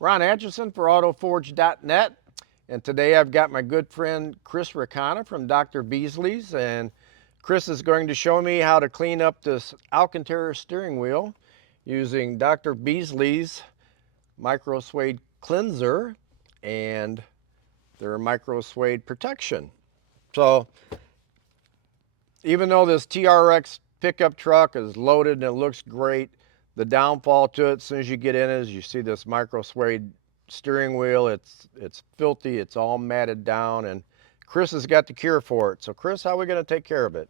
Ron Atchison for Autoforge.net, and today I've got my good friend Chris Ricana from Dr. Beasley's, and Chris is going to show me how to clean up this Alcantara steering wheel using Dr. Beasley's Micro-Suede cleanser and their Micro-Suede protection. So even though this TRX pickup truck is loaded and it looks great, the downfall to it as soon as you get in is you see this Micro-Suede steering wheel. It's filthy, it's all matted down, and Chris has got the cure for it. So Chris, how are we going to take care of it?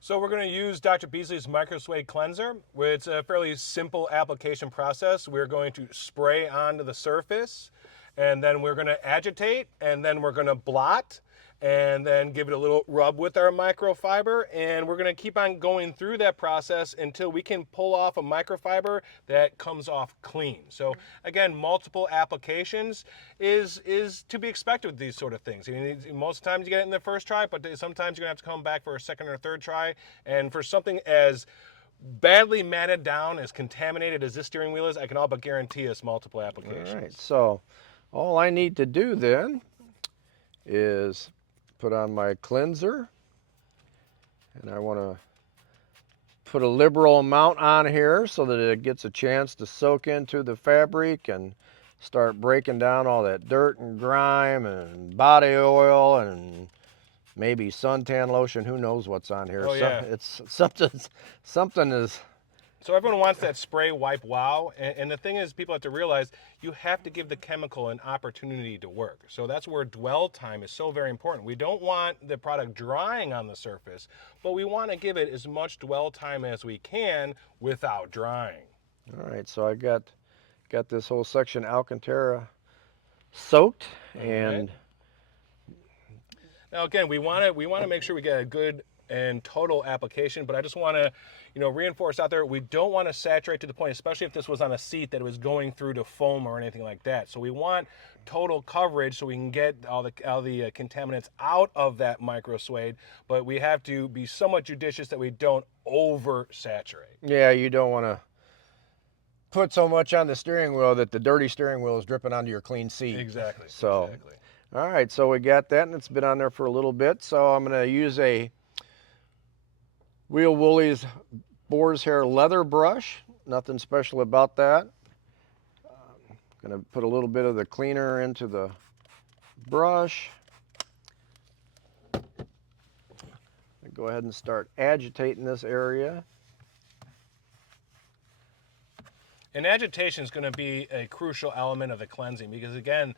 So we're going to use Dr. Beasley's Micro-Suede cleanser. It's a fairly simple application process. We're going to spray onto the surface, and then we're going to agitate, and then we're going to blot, and then give it a little rub with our microfiber, and we're going to keep on going through that process until we can pull off a microfiber that comes off clean. So again, multiple applications is to be expected with these sort of things. I mean, most times you get it in the first try, but sometimes you're going to have to come back for a second or third try. And for something as badly matted down, as contaminated as this steering wheel is, I can all but guarantee us multiple applications. All right, so all I need to do then is put on my cleanser, and I want to put a liberal amount on here so that it gets a chance to soak into the fabric and start breaking down all that dirt and grime and body oil and maybe suntan lotion. Who knows what's on here? Oh, yeah. It's something is. So everyone wants that spray wipe wow, and the thing is, people have to realize you have to give the chemical an opportunity to work. So that's where dwell time is so very important. We don't want the product drying on the surface, but we want to give it as much dwell time as we can without drying. All right, so I got this whole section Alcantara soaked, and now again, we want to make sure we get a good and total application, but I just want to, reinforce out there, we don't want to saturate to the point, especially if this was on a seat that it was going through to foam or anything like that. So we want total coverage so we can get all the contaminants out of that Micro-Suede, but we have to be somewhat judicious that we don't oversaturate. yeah, you don't want to put so much on the steering wheel that the dirty steering wheel is dripping onto your clean seat. Exactly. So, exactly. all right, so we got that, and it's been on there for a little bit. So I'm going to use a Woolies boar's hair leather brush. Nothing special about that. I'm going to put a little bit of the cleaner into the brush. Go ahead and start agitating this area. And agitation is going to be a crucial element of the cleansing because, again,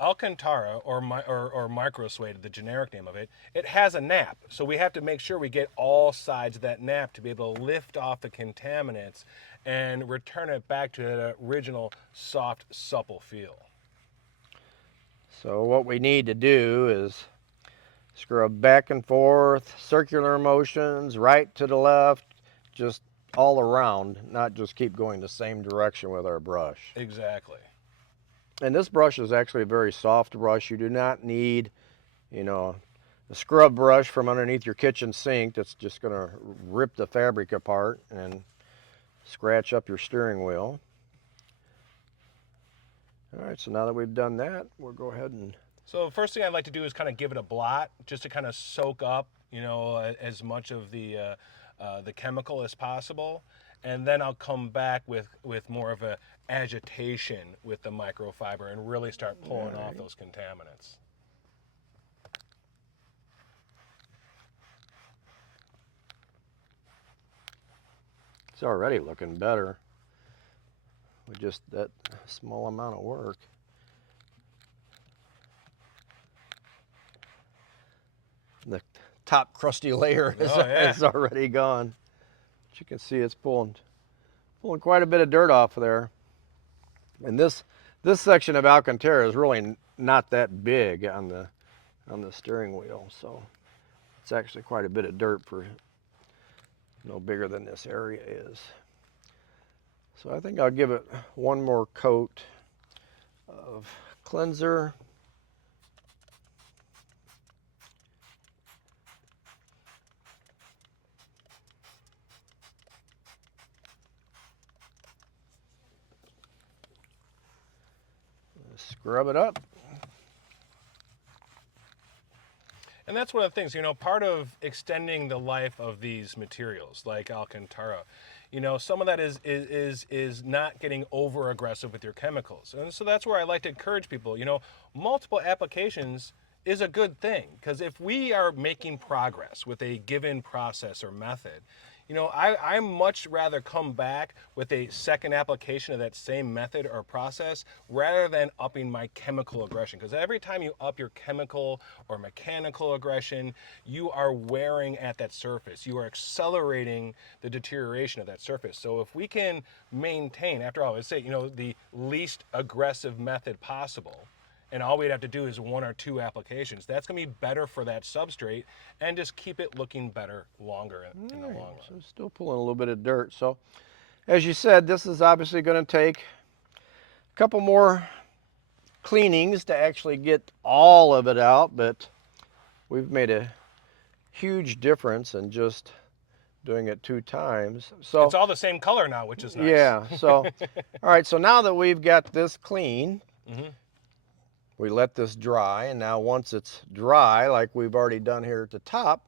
Alcantara or Micro-Suede, the generic name of it, it has a nap. So we have to make sure we get all sides of that nap to be able to lift off the contaminants and return it back to the original soft, supple feel. So what we need to do is scrub back and forth, circular motions, right to the left, just all around, not just keep going the same direction with our brush. Exactly. And this brush is actually a very soft brush. You do not need, a scrub brush from underneath your kitchen sink that's just going to rip the fabric apart and scratch up your steering wheel. All right, so now that we've done that, we'll go ahead and... So the first thing I'd like to do is kind of give it a blot, just to kind of soak up, as much of the chemical as possible. And then I'll come back with more of a agitation with the microfiber and really start pulling off those contaminants. It's already looking better with just that small amount of work. The top crusty layer is already gone. But you can see it's pulling quite a bit of dirt off of there. And this section of Alcantara is really not that big on the steering wheel, so it's actually quite a bit of dirt for no bigger than this area is. So I think I'll give it one more coat of cleanser. scrub it up. And that's one of the things, you know, part of extending the life of these materials like Alcantara, you know, some of that is not getting over aggressive with your chemicals. And so that's where I like to encourage people, you know, multiple applications is a good thing, because if we are making progress with a given process or method, you know, I much rather come back with a second application of that same method or process rather than upping my chemical aggression. Because every time you up your chemical or mechanical aggression, you are wearing at that surface. You are accelerating the deterioration of that surface. So if we can maintain, after all, let's say, you know, the least aggressive method possible, and all we'd have to do is 1 or 2 applications, that's going to be better for that substrate and just keep it looking better longer in the long run. So still pulling a little bit of dirt. So as you said, this is obviously going to take a couple more cleanings to actually get all of it out, but we've made a huge difference in just doing it 2 times. So it's all the same color now, which is nice. Yeah, so all right, so now that we've got this clean, we let this dry, and now once it's dry, like we've already done here at the top,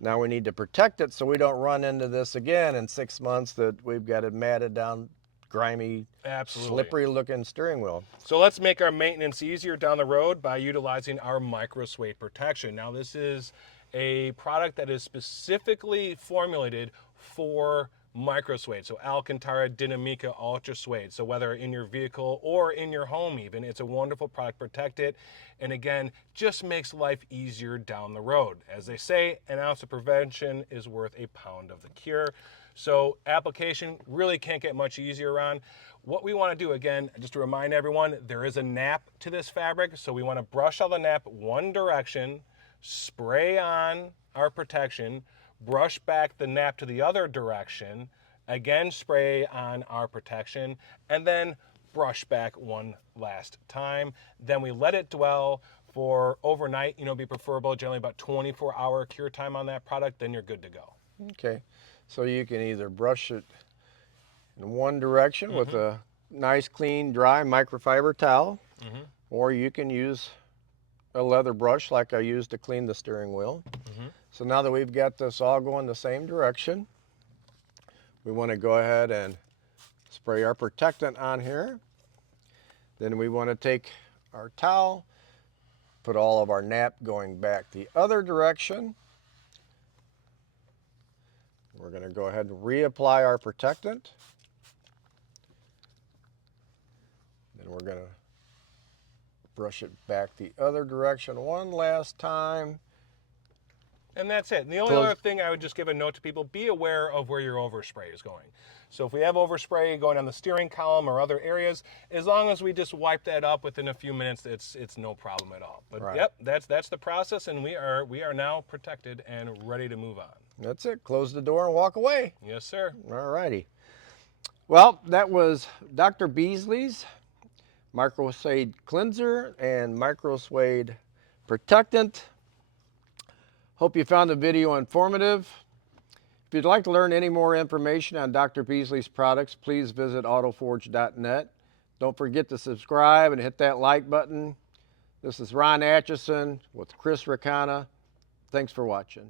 now we need to protect it so we don't run into this again in 6 months that we've got it matted down, grimy, slippery looking steering wheel. So let's make our maintenance easier down the road by utilizing our Micro-Suede protection. Now this is a product that is specifically formulated for Micro-Suede, so Alcantara, Dinamica, Ultra Suede. So whether in your vehicle or in your home even, it's a wonderful product. Protect it, and again, just makes life easier down the road. As they say, an ounce of prevention is worth a pound of the cure. So application really can't get much easier on. What we want to do, again, just to remind everyone, there is a nap to this fabric, so we want to brush all the nap one direction, spray on our protection, brush back the nap to the other direction, again spray on our protection, and then brush back one last time. Then we let it dwell for overnight, you know, be preferable, generally about 24-hour cure time on that product, then you're good to go. Okay, so you can either brush it in one direction with a nice, clean, dry microfiber towel, or you can use a leather brush like I used to clean the steering wheel. So now that we've got this all going the same direction, we want to go ahead and spray our protectant on here. Then we want to take our towel, put all of our nap going back the other direction. We're going to go ahead and reapply our protectant. Then we're going to brush it back the other direction one last time. And that's it. And the only other thing I would just give a note to people, be aware of where your overspray is going. So if we have overspray going on the steering column or other areas, as long as we just wipe that up within a few minutes, it's no problem at all. But yep, that's the process, and we are now protected and ready to move on. That's it. Close the door and walk away. Yes, sir. All righty. Well, that was Dr. Beasley's Micro-Suede cleanser and Micro-Suede protectant. Hope you found the video informative. If you'd like to learn any more information on Dr. Beasley's products, please visit autoforge.net. Don't forget to subscribe and hit that like button. This is Ron Atchison with Chris Ricana. Thanks for watching.